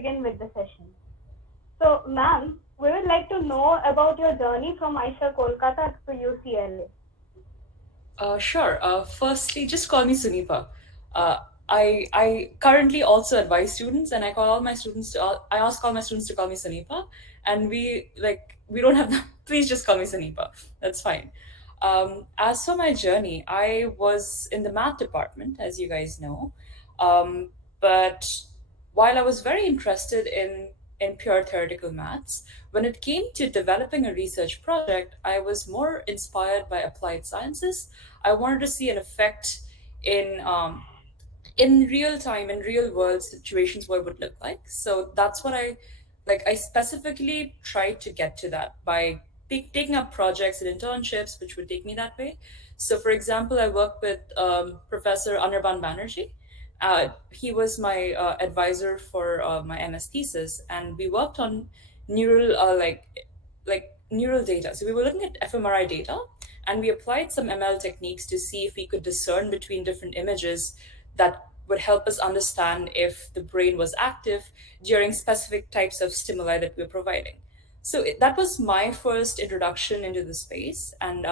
begin with the session. So, ma'am, we would like to know about your journey from IISER Kolkata to UCLA. Sure. Firstly, just call me Sunipa. I currently also advise students, and I call all my students to I ask all my students to call me Sunipa, and we don't have please just call me Sunipa. That's fine. As for my journey, I was in the math department, as you guys know, but while I was very interested in pure theoretical maths, when it came to developing a research project, I was more inspired by applied sciences. I wanted to see an effect in in real time, in real world situations, what it would look like. So that's what I specifically tried to get to that by taking up projects and internships, which would take me that way. So, for example, I worked with Professor Anirban Banerjee. He was my advisor for my MS thesis, and we worked on neural neural data. So we were looking at fMRI data, and we applied some ML techniques to see if we could discern between different images that would help us understand if the brain was active during specific types of stimuli that we were providing. So that was my first introduction into the space, and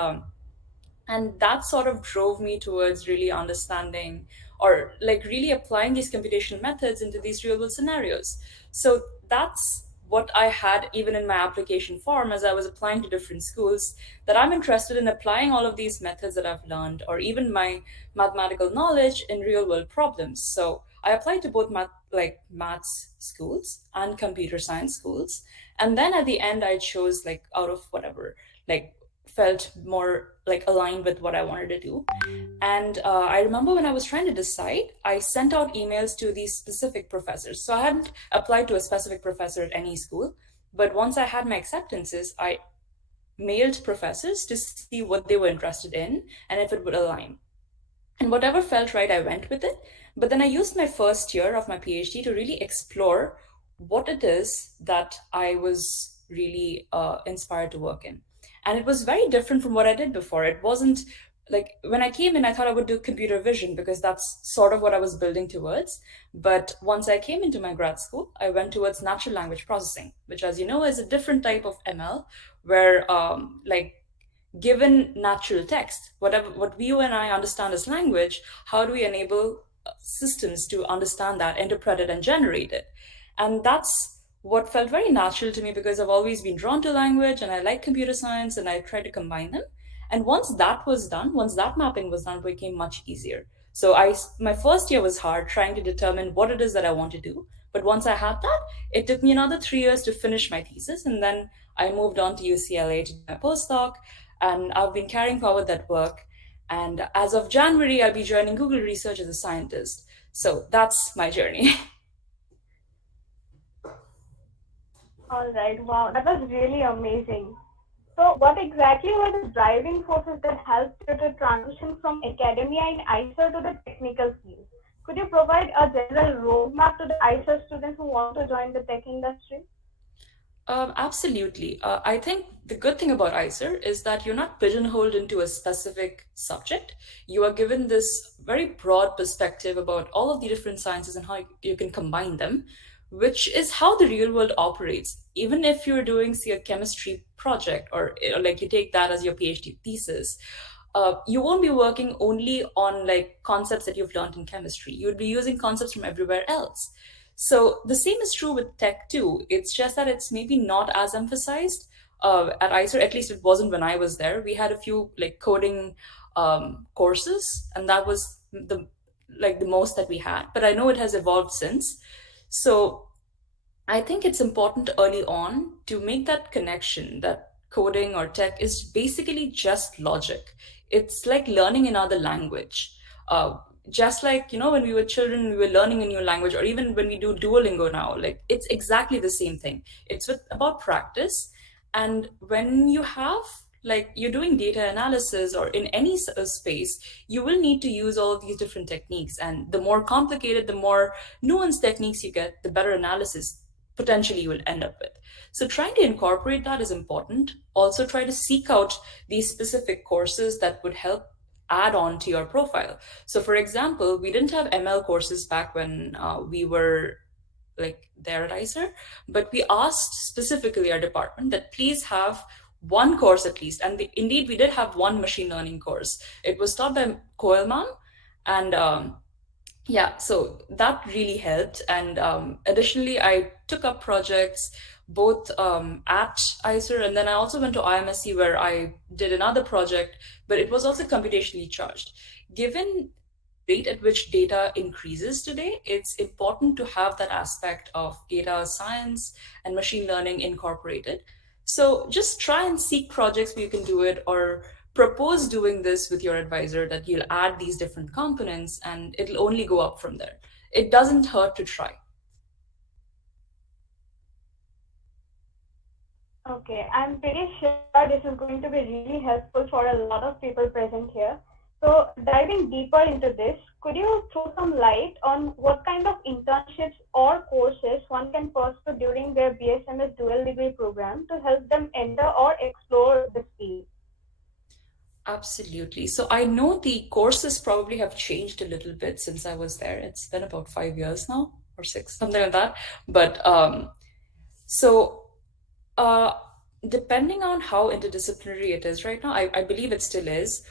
that sort of drove me towards really understanding or like really applying these computational methods into these real world scenarios. So that's what I had even in my application form as I was applying to different schools, that I'm interested in applying all of these methods that I've learned or even my mathematical knowledge in real world problems. So I applied to both maths schools and computer science schools. And then at the end I chose like out of whatever like felt more like aligned with what I wanted to do. And I remember when I was trying to decide, I sent out emails to these specific professors. So I hadn't applied to a specific professor at any school, but once I had my acceptances, I mailed professors to see what they were interested in and if it would align. And whatever felt right, I went with it. But then I used my first year of my PhD to really explore what it is that I was really inspired to work in. And it was very different from what I did before. It wasn't like when I came in, I thought I would do computer vision because that's sort of what I was building towards. But once I came into my grad school, I went towards natural language processing, which, as you know, is a different type of ML where, given natural text, whatever what you and I understand as language, how do we enable systems to understand that, interpret it, and generate it? And that's what felt very natural to me because I've always been drawn to language and I like computer science and I try to combine them. And once that was done, once that mapping was done, it became much easier. So my first year was hard trying to determine what it is that I want to do. But once I had that, it took me another 3 years to finish my thesis. And then I moved on to UCLA to do my postdoc. And I've been carrying forward that work. And as of January, I'll be joining Google Research as a scientist. So that's my journey. All right, wow, that was really amazing. So what exactly were the driving forces that helped you to transition from academia in IISER to the technical field? Could you provide a general roadmap to the IISER students who want to join the tech industry? Absolutely. I think the good thing about IISER is that you're not pigeonholed into a specific subject. You are given this very broad perspective about all of the different sciences and how you can combine them, which is how the real world operates. Even if you're doing, say, a chemistry project or like you take that as your PhD thesis, you won't be working only on like concepts that you've learned in chemistry. You'll be using concepts from everywhere else. So the same is true with tech too. It's just that it's maybe not as emphasized at IISER. At least it wasn't when I was there. We had a few like coding courses, and that was the most that we had. But I know it has evolved since. So I think it's important early on to make that connection that coding or tech is basically just logic. It's like learning another language. Just like, when we were children, we were learning a new language, or even when we do Duolingo now, like it's exactly the same thing. It's about practice. And when you have like you're doing data analysis or in any space, you will need to use all of these different techniques. And the more complicated, the more nuanced techniques you get, the better analysis potentially you will end up with. So trying to incorporate that is important. Also try to seek out these specific courses that would help add on to your profile. So for example, we didn't have ML courses back when we were like there at IISER, but we asked specifically our department that please have one course at least. And indeed, we did have one machine learning course. It was taught by Koelman, and yeah, so that really helped. And additionally, I took up projects both at IISER, and then I also went to IMSC where I did another project, but it was also computationally charged. Given rate at which data increases today, it's important to have that aspect of data science and machine learning incorporated. So just try and seek projects where you can do it, or propose doing this with your advisor, that you'll add these different components and it'll only go up from there. It doesn't hurt to try. Okay, I'm pretty sure this is going to be really helpful for a lot of people present here. So diving deeper into this, could you throw some light on what kind of internships or courses one can pursue during their BSMS dual degree program to help them enter or explore this field? Absolutely. So I know the courses probably have changed a little bit since I was there. It's been about 5 years now, or six, something like that. But so uh, depending on how interdisciplinary it is right now, I believe it still is.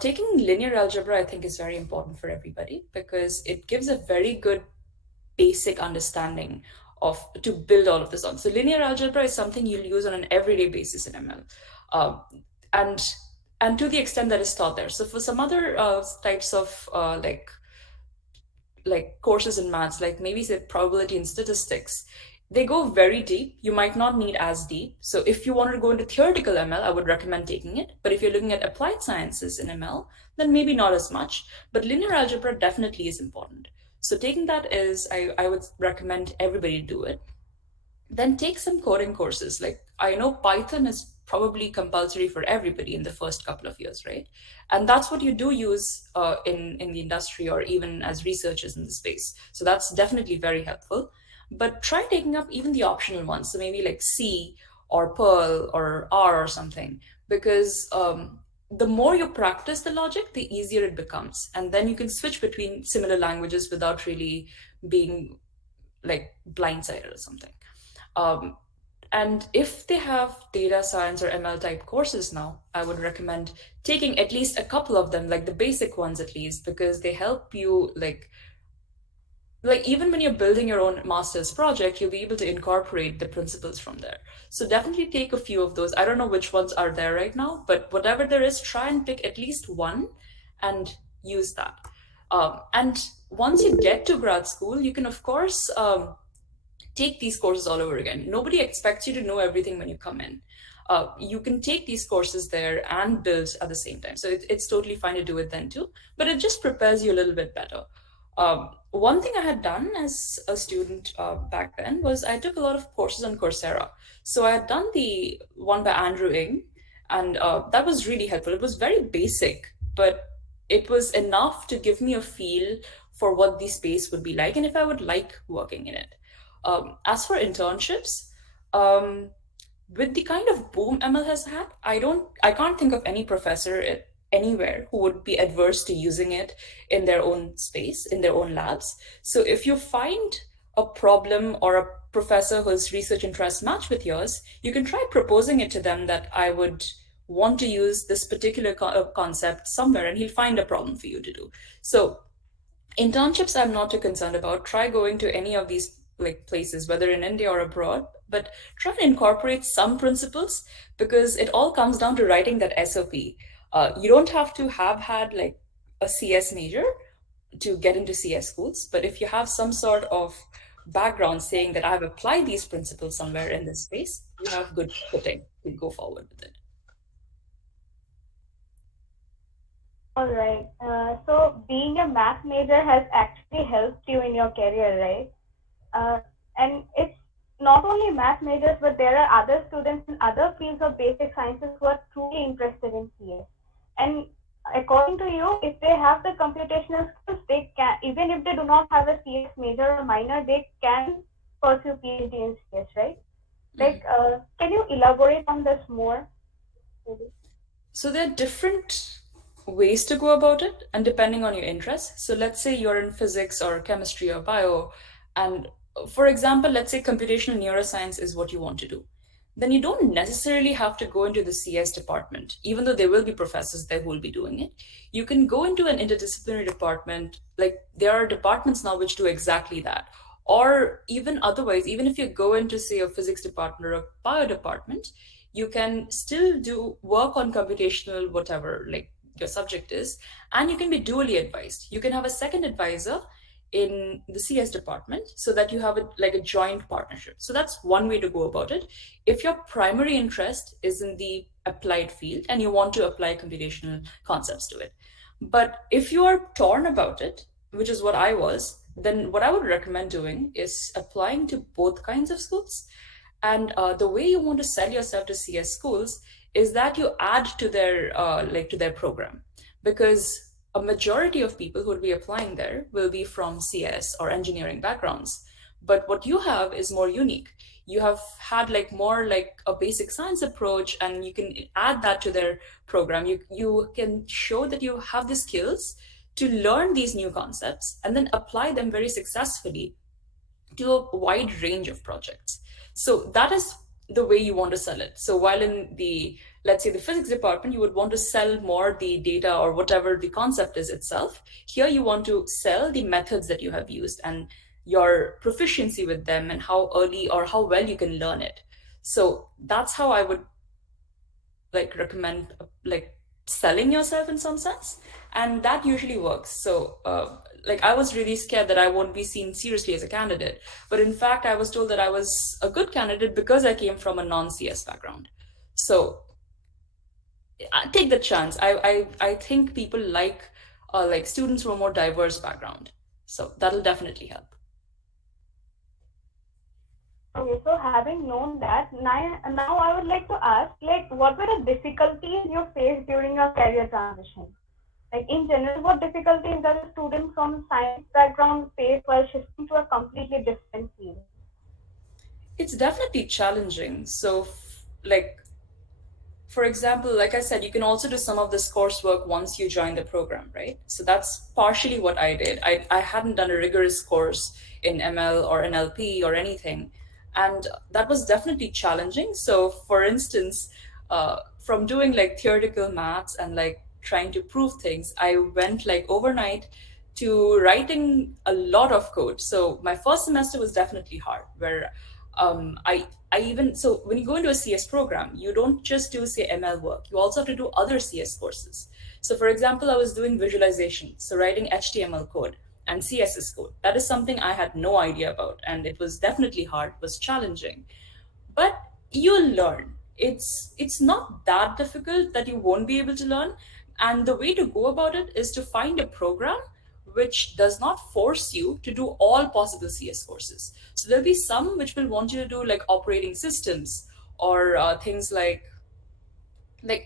Taking linear algebra, I think, is very important for everybody because it gives a very good basic understanding of to build all of this on. So linear algebra is something you'll use on an everyday basis in ML, um, and to the extent that is taught there. So for some other types of like courses in maths, like maybe say probability and statistics, they go very deep. You might not need as deep. So if you wanted to go into theoretical ML, I would recommend taking it. But if you're looking at applied sciences in ML, then maybe not as much. But linear algebra definitely is important. So taking that is, I would recommend everybody do it. Then take some coding courses. Like I know Python is probably compulsory for everybody in the first couple of years, right? And that's what you do use in the industry or even as researchers in the space. So that's definitely very helpful. But try taking up even the optional ones. So maybe like C or Perl or R or something, because the more you practice the logic, the easier it becomes. And then you can switch between similar languages without really being like blindsided or something. Um, and if they have data science or ML type courses now, I would recommend taking at least a couple of them, like the basic ones at least, because they help you like even when you're building your own master's project, you'll be able to incorporate the principles from there. So definitely take a few of those. I don't know which ones are there right now, but whatever there is, try and pick at least one and use that. And once you get to grad school, you can of course take these courses all over again. Nobody expects you to know everything when you come in. You can take these courses there and build at the same time. So it's totally fine to do it then too, but it just prepares you a little bit better. One thing I had done as a student back then was I took a lot of courses on Coursera. So I had done the one by Andrew Ng, and that was really helpful. It was very basic, but it was enough to give me a feel for what the space would be like and if I would like working in it. As for internships, um, with the kind of boom ML has had, I can't think of any professor anywhere who would be adverse to using it in their own space, in their own labs. So if you find a problem or a professor whose research interests match with yours, you can try proposing it to them that I would want to use this particular concept somewhere, and he'll find a problem for you to do. So internships, I'm not too concerned about. Try going to any of these like places, whether in India or abroad, but try to incorporate some principles because it all comes down to writing that SOP. You don't have to have had like a CS major to get into CS schools, but if you have some sort of background saying that I've applied these principles somewhere in this space, you have good footing to go forward with it. All right. So being a math major has actually helped you in your career, right? And it's not only math majors, but there are other students in other fields of basic sciences who are truly interested in CS. And according to you, if they have the computational skills, they can, even if they do not have a CS major or minor, they can pursue PhD in CS, right? Like, can you elaborate on this more? Maybe? So there are different ways to go about it, and depending on your interests. So let's say you're in physics or chemistry or bio, and for example, let's say computational neuroscience is what you want to do, then you don't necessarily have to go into the CS department, even though there will be professors there who will be doing it. You can go into an interdisciplinary department. Like there are departments now which do exactly that. Or even otherwise, even if you go into, say, a physics department or a bio department, you can still do work on computational, whatever, like your subject is, and you can be dually advised. You can have a second advisor in the CS department so that you have like a joint partnership. So that's one way to go about it. If your primary interest is in the applied field and you want to apply computational concepts to it. But if you are torn about it, which is what I was, then what I would recommend doing is applying to both kinds of schools. And the way you want to sell yourself to CS schools is that you add to their to their program, because a majority of people who will be applying there will be from CS or engineering backgrounds. But what you have is more unique. You have had like more like a basic science approach, and you can add that to their program. You can show that you have the skills to learn these new concepts and then apply them very successfully to a wide range of projects. So that is the way you want to sell it. So while in the, let's say, the physics department, you would want to sell more the data or whatever the concept is itself. Here you want to sell the methods that you have used and your proficiency with them and how early or how well you can learn it. So that's how I would like recommend like selling yourself in some sense, and that usually works. So like I was really scared that I won't be seen seriously as a candidate, but in fact I was told that I was a good candidate because I came from a non-CS background. So I take the chance. I think people like students from a more diverse background, so that'll definitely help. Okay, so having known that, now I would like to ask, like, what were the difficulties you faced during your career transition? Like, in general, what difficulties does a student from science background face while shifting to a completely different field? It's definitely challenging. So, like, for example, like I said, you can also do some of this coursework once you join the program, right? So that's partially what I did. I hadn't done a rigorous course in ML or NLP or anything. And that was definitely challenging. So, for instance, from doing like theoretical maths and like trying to prove things, I went like overnight to writing a lot of code. So, my first semester was definitely hard, where I even, so when you go into a CS program, you don't just do, say, ML work, you also have to do other CS courses. So for example, I was doing visualization, so writing HTML code and CSS code. That is something I had no idea about, and it was definitely hard, was challenging. But you'll learn. It's not that difficult that you won't be able to learn. And the way to go about it is to find a program which does not force you to do all possible CS courses. So there'll be some which will want you to do like operating systems or things like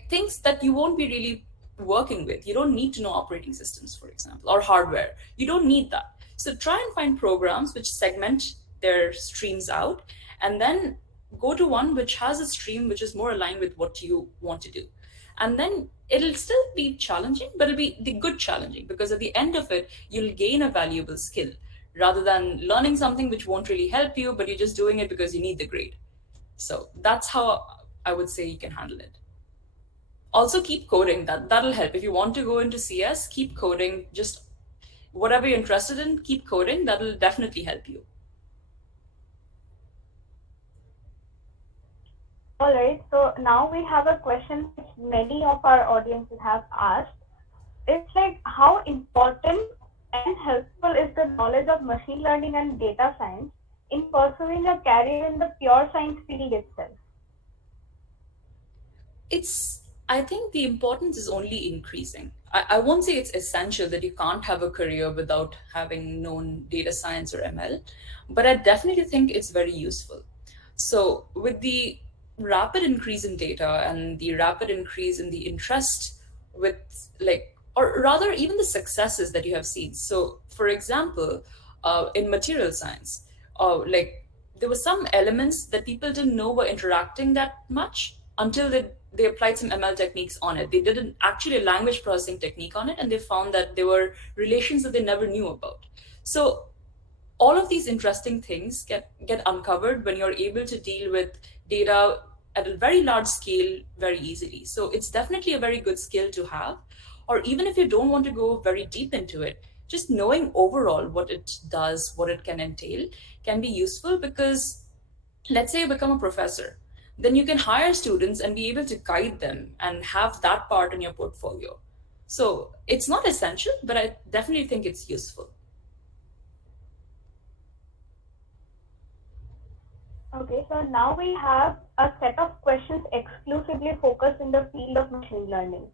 things that you won't be really working with. You don't need to know operating systems, for example, or hardware. You don't need that. So try and find programs which segment their streams out, and then go to one which has a stream which is more aligned with what you want to do. And then it'll still be challenging, but it'll be the good challenging, because at the end of it, you'll gain a valuable skill rather than learning something which won't really help you, but you're just doing it because you need the grade. So that's how I would say you can handle it. Also keep coding. That'll help. If you want to go into CS, keep coding. Just whatever you're interested in, keep coding. That'll definitely help you. All right, so now we have a question which many of our audiences have asked. It's like, how important and helpful is the knowledge of machine learning and data science in pursuing a career in the pure science field itself? I think the importance is only increasing. I won't say it's essential that you can't have a career without having known data science or ML, but I definitely think it's very useful. So, with the rapid increase in data and the rapid increase in the interest with, like, or rather, even the successes that you have seen. So, for example, in material science, like, there were some elements that people didn't know were interacting that much until they applied some ML techniques on it. They did actually a language processing technique on it, and they found that there were relations that they never knew about. So all of these interesting things get uncovered when you're able to deal with data at a very large scale very easily. So it's definitely a very good skill to have. Or even if you don't want to go very deep into it, just knowing overall what it does, what it can entail, can be useful. Because let's say you become a professor, then you can hire students and be able to guide them and have that part in your portfolio. So it's not essential, but I definitely think it's useful. Okay, so now we have a set of questions exclusively focused in the field of machine learning.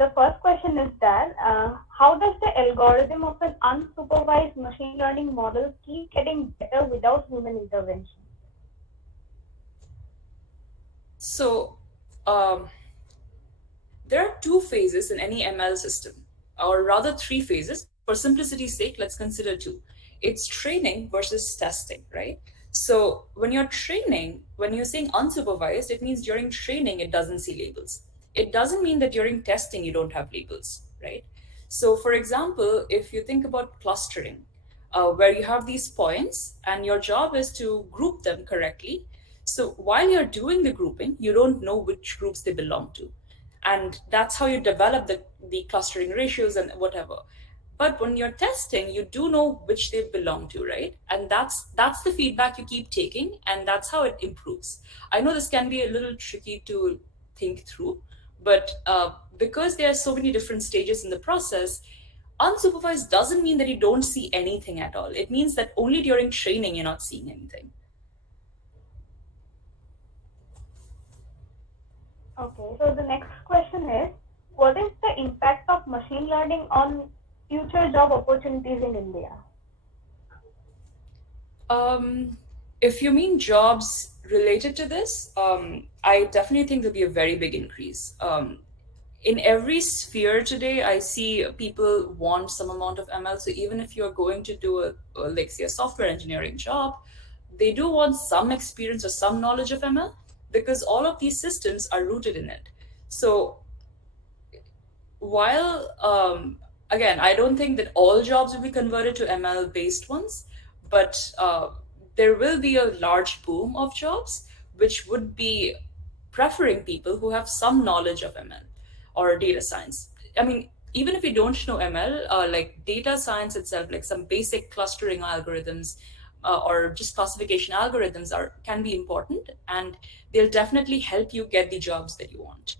The first question is that how does the algorithm of an unsupervised machine learning model keep getting better without human intervention? So um, there are two phases in any ML system, or rather three phases. For simplicity's sake, let's consider two. It's training versus testing, right? So when you're training, when you're saying unsupervised, it means during training it doesn't see labels. It doesn't mean that during testing you don't have labels, right? So for example, if you think about clustering, where you have these points and your job is to group them correctly. So while you're doing the grouping, you don't know which groups they belong to, and that's how you develop the clustering ratios and whatever. But when you're testing, you do know which they belong to, right? And that's the feedback you keep taking, and that's how it improves. I know this can be a little tricky to think through, but because there are so many different stages in the process, unsupervised doesn't mean that you don't see anything at all. It means that only during training you're not seeing anything. Okay, so the next question is, what is the impact of machine learning on future job opportunities in India? Um, if you mean jobs related to this, I definitely think there'll be a very big increase. In every sphere today, I see people want some amount of ML. So even if you're going to do like say a software engineering job, they do want some experience or some knowledge of ML, because all of these systems are rooted in it. So while again, I don't think that all jobs will be converted to ML based ones, but there will be a large boom of jobs which would be preferring people who have some knowledge of ML or data science. I mean, even if you don't know ML, like data science itself, like some basic clustering algorithms or just classification algorithms are can be important, and they'll definitely help you get the jobs that you want.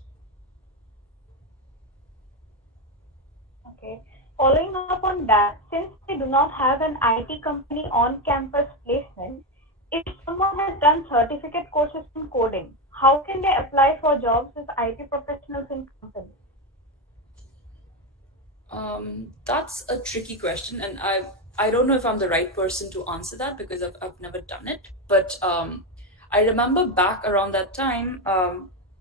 Okay. Following up on that, since they do not have an IT company on campus placement, if someone has done certificate courses in coding, how can they apply for jobs as IT professionals in companies? That's a tricky question, and I don't know if I'm the right person to answer that, because I've never done it. But I remember back around that time,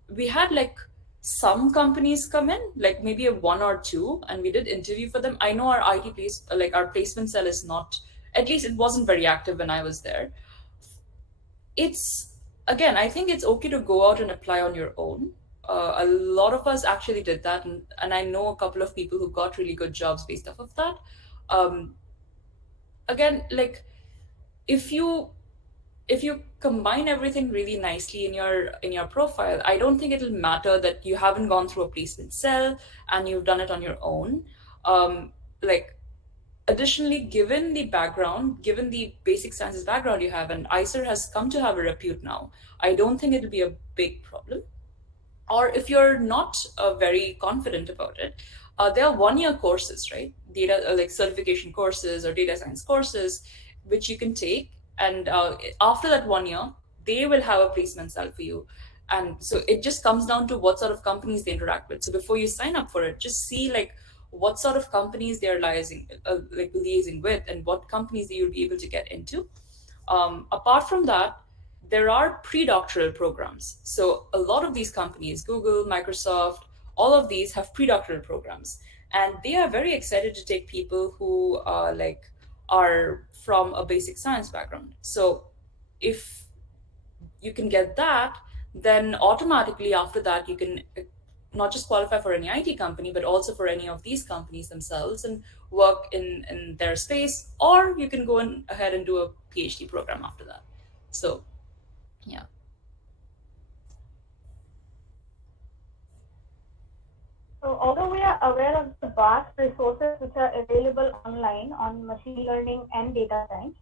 we had like some companies come in, like maybe a one or two, and we did interview for them. I know our IT place, like our placement cell, is not. At least it wasn't very active when I was there. It's again, I think it's okay to go out and apply on your own. A lot of us actually did that, and I know a couple of people who got really good jobs based off of that. um, Again, like if you if you combine everything really nicely in your profile, I don't think it'll matter that you haven't gone through a placement cell and you've done it on your own. Like additionally, given the basic sciences background you have, and IISER has come to have a repute now, I don't think it'll be a big problem. Or if you're not very confident about it, there are 1 year courses, right? Data like certification courses or data science courses, which you can take, and after that 1 year, they will have a placement cell for you. And so it just comes down to what sort of companies they interact with. So before you sign up for it, just see like what sort of companies they're liaising with, and what companies that you'll be able to get into. Apart from that, there are pre-doctoral programs. So a lot of these companies, Google, Microsoft, all of these have pre-doctoral programs, and they are very excited to take people who are from a basic science background. So if you can get that, then automatically after that you can not just qualify for any IT company, but also for any of these companies themselves and work in their space, or you can go ahead and do a PhD program after that. So, yeah. So although we are aware of the vast resources which are available online on machine learning and data science,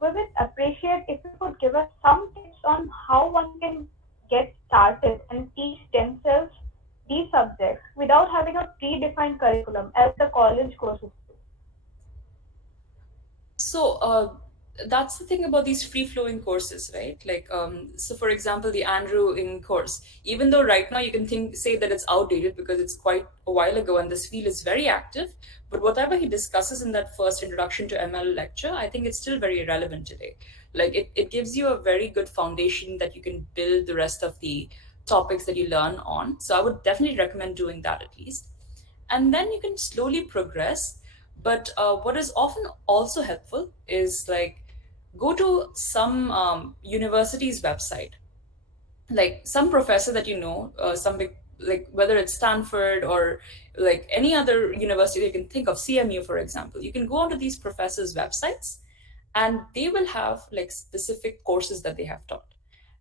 we would appreciate if you could give us some tips on how one can get started and teach themselves these subjects without having a predefined curriculum as the college courses do. So that's the thing about these free flowing courses, right? Like, so for example, the Andrew Ng course, even though right now you can say that it's outdated because it's quite a while ago and this field is very active, but whatever he discusses in that first introduction to ML lecture, I think it's still very relevant today. Like, it gives you a very good foundation that you can build the rest of the topics that you learn on. So I would definitely recommend doing that at least. And then you can slowly progress. But what is often also helpful is like go to some university's website, like some professor that you know, some big, like whether it's Stanford or like any other university you can think of, CMU for example. You can go onto these professors' websites, and they will have like specific courses that they have taught,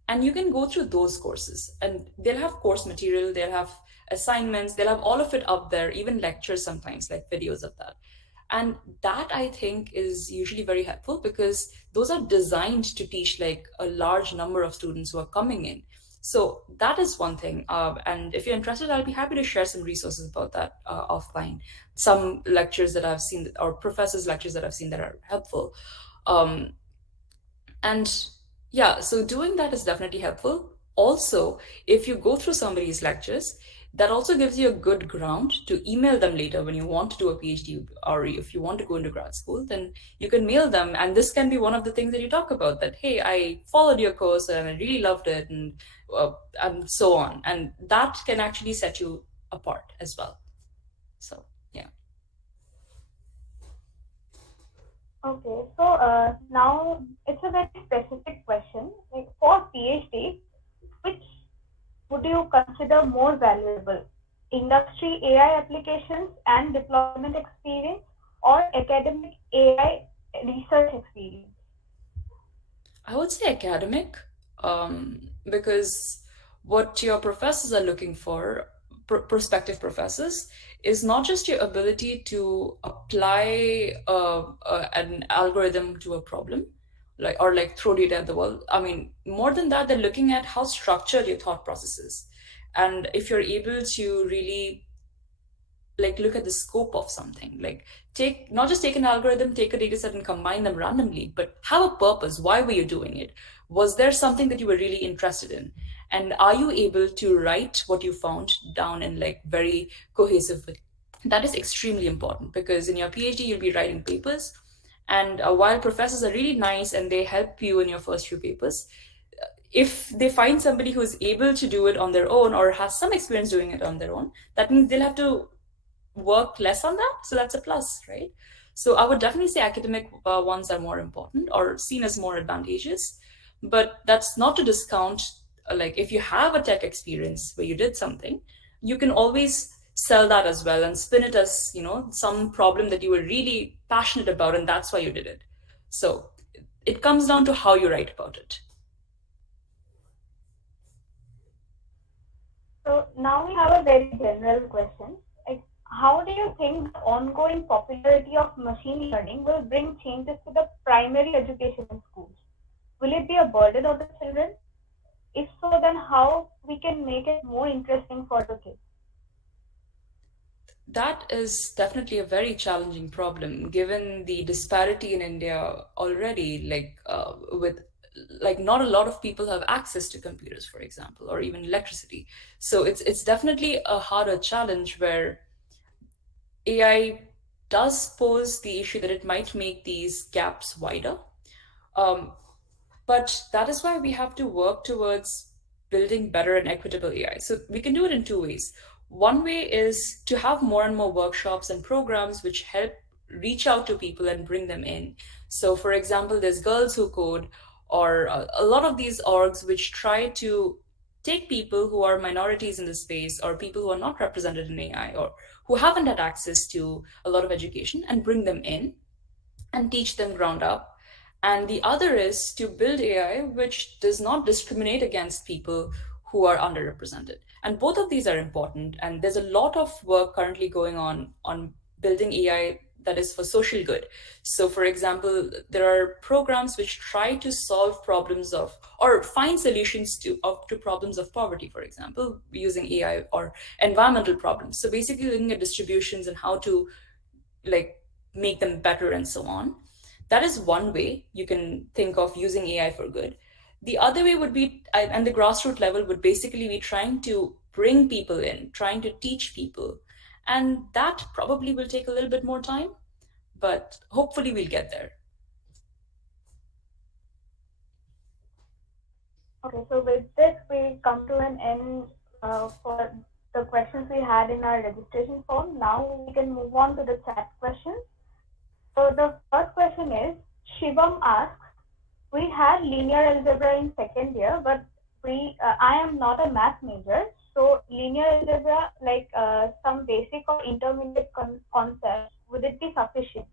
and you can go through those courses, and they'll have course material, they'll have assignments, they'll have all of it up there, even lectures sometimes, like videos of that. And that I think is usually very helpful because those are designed to teach like a large number of students who are coming in. So that is one thing. And if you're interested, I'll be happy to share some resources about that offline. Some lectures that I've seen, or professors' lectures that I've seen that are helpful. Um, and yeah, so doing that is definitely helpful. Also, if you go through somebody's lectures, that also gives you a good ground to email them later when you want to do a PhD, or if you want to go into grad school, then you can mail them. And this can be one of the things that you talk about, that, hey, I followed your course and I really loved it, and so on. And that can actually set you apart as well. So, yeah. Okay, so now it's a very specific question. Like for PhD, which would you consider more valuable? Industry AI applications and deployment experience, or academic AI research experience? I would say academic, because what your professors are looking for, prospective professors, is not just your ability to apply an algorithm to a problem, like, or like throw data at the wall. I mean, more than that, they're looking at how structured your thought process is, and if you're able to really like look at the scope of something, like take, not just take an algorithm, take a data set and combine them randomly, but have a purpose. Why were you doing it? Was there something that you were really interested in? And are you able to write what you found down in like very cohesive way? That is extremely important, because in your PhD you'll be writing papers, and while professors are really nice and they help you in your first few papers, if they find somebody who's able to do it on their own or has some experience doing it on their own, that means they'll have to work less on that. So that's a plus, right? So I would definitely say academic ones are more important or seen as more advantageous. But that's not to discount, like, if you have a tech experience where you did something, you can always sell that as well and spin it as, you know, some problem that you were really passionate about and that's why you did it. So it comes down to how you write about it. So now we have a very general question. Like, how do you think the ongoing popularity of machine learning will bring changes to the primary education in schools? Will it be a burden on the children? If so, then how we can make it more interesting for the kids? That is definitely a very challenging problem given the disparity in India already, like with like not a lot of people have access to computers, for example, or even electricity. So it's definitely a harder challenge where AI does pose the issue that it might make these gaps wider. Um, but that is why we have to work towards building better and equitable AI. So we can do it in two ways. One way is to have more and more workshops and programs which help reach out to people and bring them in. So, for example, there's Girls Who Code, or a lot of these orgs which try to take people who are minorities in the space or people who are not represented in AI or who haven't had access to a lot of education and bring them in and teach them ground up. And the other is to build AI which does not discriminate against people who are underrepresented. And both of these are important. And there's a lot of work currently going on building AI that is for social good. So, for example, there are programs which try to solve problems of or find solutions to problems of poverty, for example, using AI or environmental problems. So, basically, looking at distributions and how to like make them better and so on. That is one way you can think of using AI for good. The other way would be, and the grassroots level would basically be trying to bring people in, trying to teach people. And that probably will take a little bit more time, but hopefully we'll get there. Okay, so with this, we come to an end for the questions we had in our registration form. Now we can move on to the chat questions. So the first question is, Shivam asks, we had linear algebra in second year, but I am not a math major. So linear algebra, like some basic or intermediate concepts, would it be sufficient?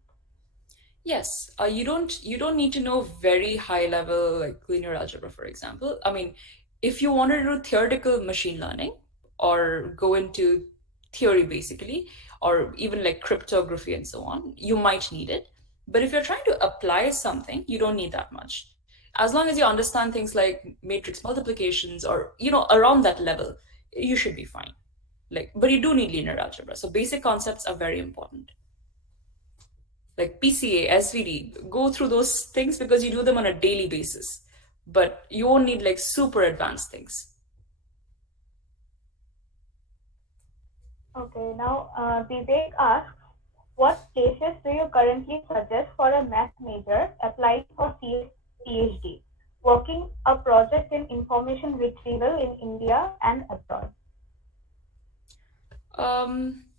Yes, you don't need to know very high level like linear algebra, for example. I mean, if you want to do theoretical machine learning or go into theory basically, or even like cryptography and so on, you might need it. But if you're trying to apply something, you don't need that much. As long as you understand things like matrix multiplications or around that level, you should be fine. Like, but you do need linear algebra. So basic concepts are very important like PCA, SVD, go through those things because you do them on a daily basis. But you won't need like super advanced things. Okay, now Vivek asks, what places do you currently suggest for a math major applying for CS PhD, working a project in information retrieval in India and abroad?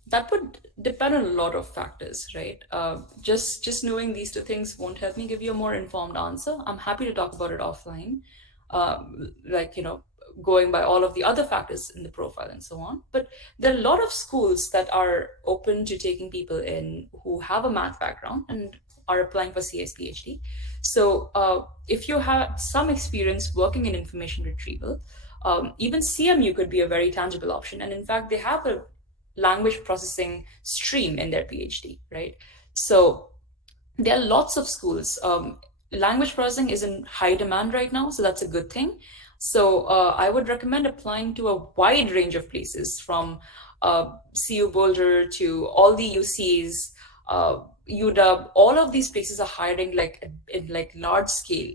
That would depend on a lot of factors, right? Just knowing these two things won't help me give you a more informed answer. I'm happy to talk about it offline, like going by all of the other factors in the profile and so on. But there are a lot of schools that are open to taking people in who have a math background and are applying for CS PhD. So if you have some experience working in information retrieval, even CMU could be a very tangible option. And in fact, they have a language processing stream in their PhD, right? So there are lots of schools. Language processing is in high demand right now, so that's a good thing. So I would recommend applying to a wide range of places from CU Boulder to all the UCs, UW. All of these places are hiring like in like large scale.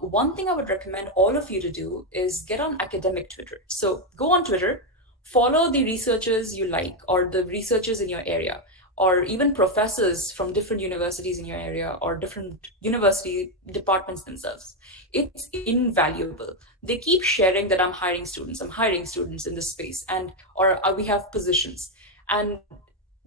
One thing I would recommend all of you to do is get on academic Twitter. So go on Twitter, follow the researchers you like or the researchers in your area or even professors from different universities in your area or different university departments themselves. It's invaluable. They keep sharing that I'm hiring students in this space and or we have positions. And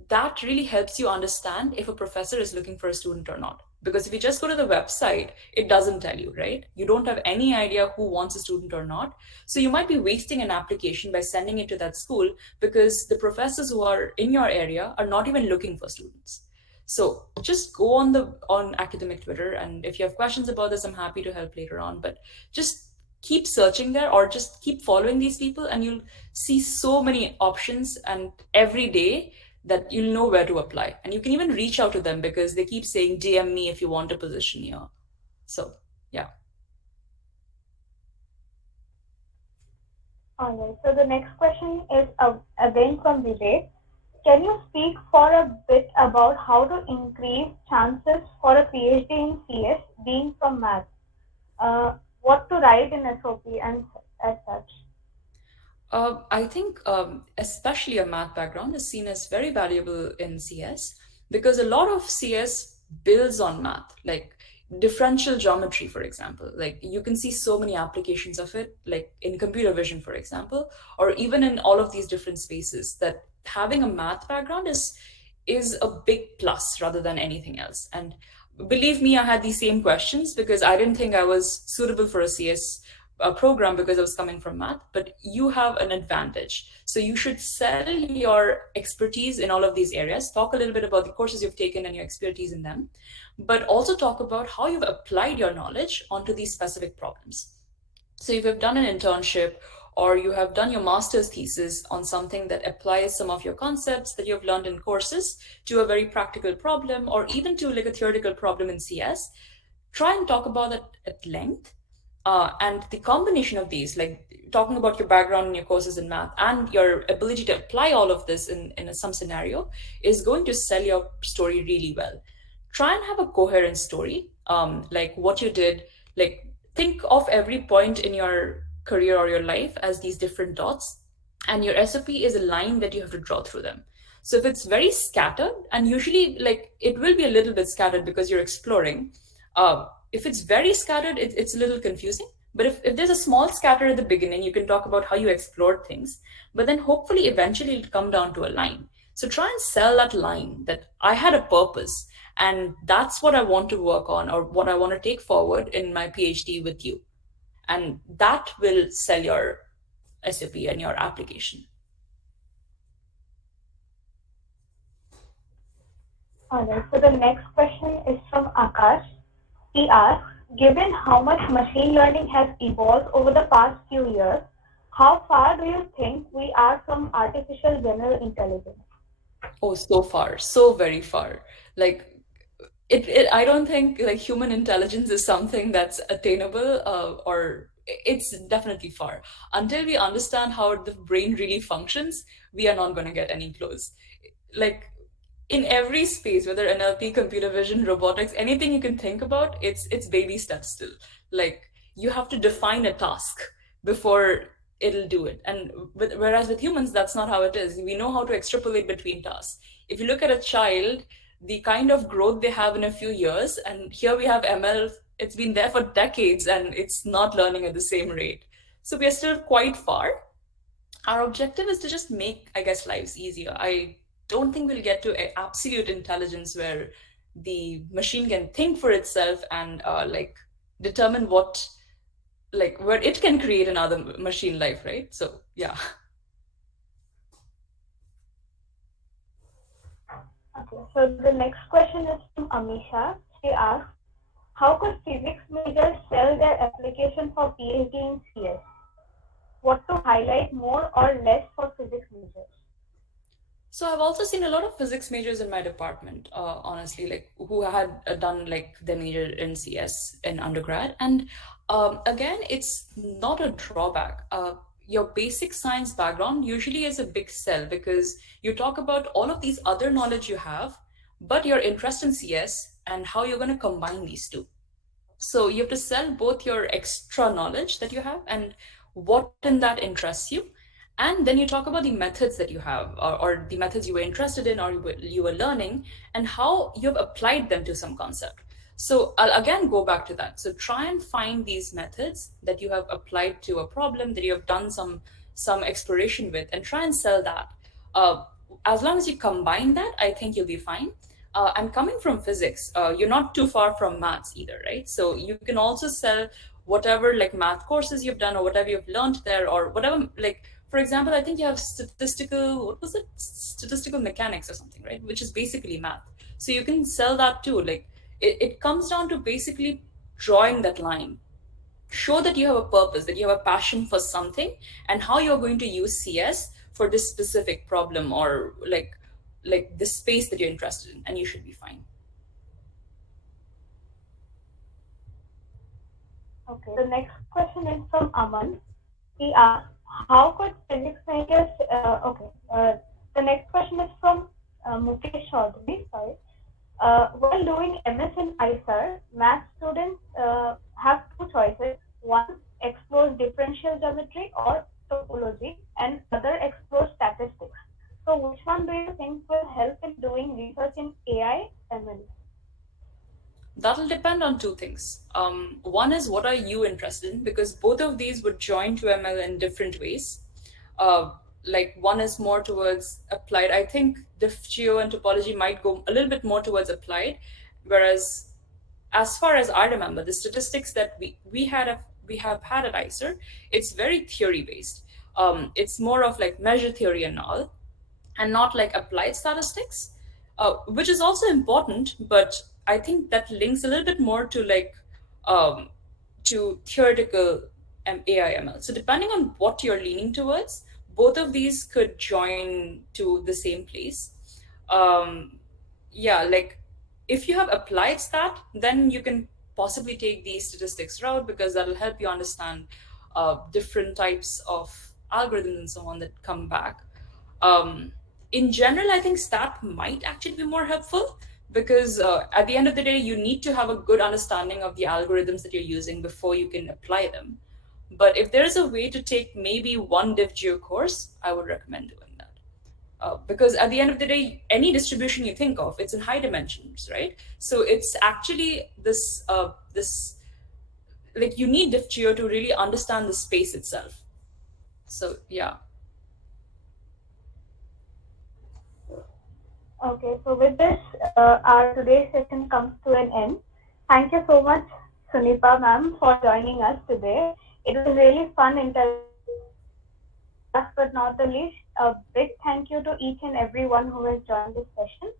that really helps you understand if a professor is looking for a student or not. Because if you just go to the website, it doesn't tell you, right? You don't have any idea who wants a student or not. So you might be wasting an application by sending it to that school because the professors who are in your area are not even looking for students. So just go on academic Twitter, and if you have questions about this, I'm happy to help later on. But just keep searching there or just keep following these people, and you'll see so many options and every day that you'll know where to apply. And you can even reach out to them because they keep saying, DM me if you want a position here. So, yeah. All right, so the next question is again from Vivek. Can you speak for a bit about how to increase chances for a PhD in CS being from math? What to write in SOP and as such? I think especially a math background is seen as very valuable in CS because a lot of CS builds on math, like differential geometry, for example. Like you can see so many applications of it, like in computer vision, for example, or even in all of these different spaces. That having a math background is a big plus rather than anything else. And believe me, I had these same questions because I didn't think I was suitable for a CS program because I was coming from math, but you have an advantage. So you should sell your expertise in all of these areas, talk a little bit about the courses you've taken and your expertise in them, but also talk about how you've applied your knowledge onto these specific problems. So if you've done an internship or you have done your master's thesis on something that applies some of your concepts that you've learned in courses to a very practical problem or even to like a theoretical problem in CS, try and talk about it at length. And the combination of these, like talking about your background in your courses in math and your ability to apply all of this in some scenario, is going to sell your story really well. Try and have a coherent story, like what you did, like think of every point in your career or your life as these different dots, and your SOP is a line that you have to draw through them. So if it's very scattered, and usually like it will be a little bit scattered because you're exploring, if it's very scattered, it's a little confusing. But if there's a small scatter at the beginning, you can talk about how you explored things, but then hopefully eventually it'll come down to a line. So try and sell that line that I had a purpose, and that's what I want to work on or what I want to take forward in my PhD with you. And that will sell your SOP and your application. All right. So the next question is from Akash. He asks, given how much machine learning has evolved over the past few years, how far do you think we are from artificial general intelligence? Oh, so far, so very far. Like I don't think like human intelligence is something that's attainable, or it's definitely far. Until we understand how the brain really functions, we are not going to get any close. Like in every space, whether NLP, computer vision, robotics, anything you can think about, it's baby steps still. Like you have to define a task before it'll do it. And whereas with humans, that's not how it is. We know how to extrapolate between tasks. If you look at a child, the kind of growth they have in a few years, and here we have ML, it's been there for decades and it's not learning at the same rate. So we are still quite far. Our objective is to just make, I guess, lives easier. I don't think we'll get to absolute intelligence where the machine can think for itself and like determine what, like where it can create another machine life, right? So yeah. Okay, so the next question is from Amisha. She asks, how could physics majors sell their application for PhD in CS? What to highlight more or less for physics majors? So I've also seen a lot of physics majors in my department, honestly, like who had done like the major in CS in undergrad. And again, it's not a drawback. Your basic science background usually is a big sell because you talk about all of these other knowledge you have, but your interest in CS and how you're going to combine these two. So you have to sell both your extra knowledge that you have and what in that interests you. And then you talk about the methods that you have, or the methods you were interested in or you were learning, and how you've applied them to some concept. So I'll again go back to that. So try and find these methods that you have applied to a problem that you have done some exploration with, and try and sell that. Uh, as long as you combine that, I think you'll be fine. And coming from physics, you're not too far from maths either, right? So you can also sell whatever like math courses you've done or whatever you've learned there or whatever. Like for example, I think you have statistical, what was it, statistical mechanics or something, right? Which is basically math. So you can sell that too. Like it comes down to basically drawing that line. Show that you have a purpose, that you have a passion for something, and how you're going to use CS for this specific problem or like the space that you're interested in, and you should be fine. Okay, the next question is from Aman. He asks, how could physics majors, the next question is from Mukesh Chaudhary, sorry. While doing MS in IISER, math students have two choices. One explores differential geometry or topology, and other explores statistics. So which one do you think will help in doing research in AI ML? That'll depend on two things. One is what are you interested in, because both of these would join to ML in different ways. Like one is more towards applied. I think diff geo and topology might go a little bit more towards applied, whereas as far as I remember, the statistics that we had we have had at IISER, it's very theory based. It's more of like measure theory and all, and not like applied statistics, which is also important. But I think that links a little bit more to like um, to theoretical AI ML. So depending on what you're leaning towards, both of these could join to the same place. Um, yeah, like if you have applied stat, then you can possibly take the statistics route because that'll help you understand different types of algorithms and so on that come back. Um, in general, I think stat might actually be more helpful because at the end of the day, you need to have a good understanding of the algorithms that you're using before you can apply them. But if there's a way to take maybe one DivGeo course, I would recommend doing that. Because at the end of the day, any distribution you think of, it's in high dimensions, right? So it's actually this like you need DivGeo to really understand the space itself. So yeah. Okay, so with this, our today's session comes to an end. Thank you so much, Sunipa ma'am, for joining us today. It was really fun interacting with you. Last but not the least, a big thank you to each and everyone who has joined this session.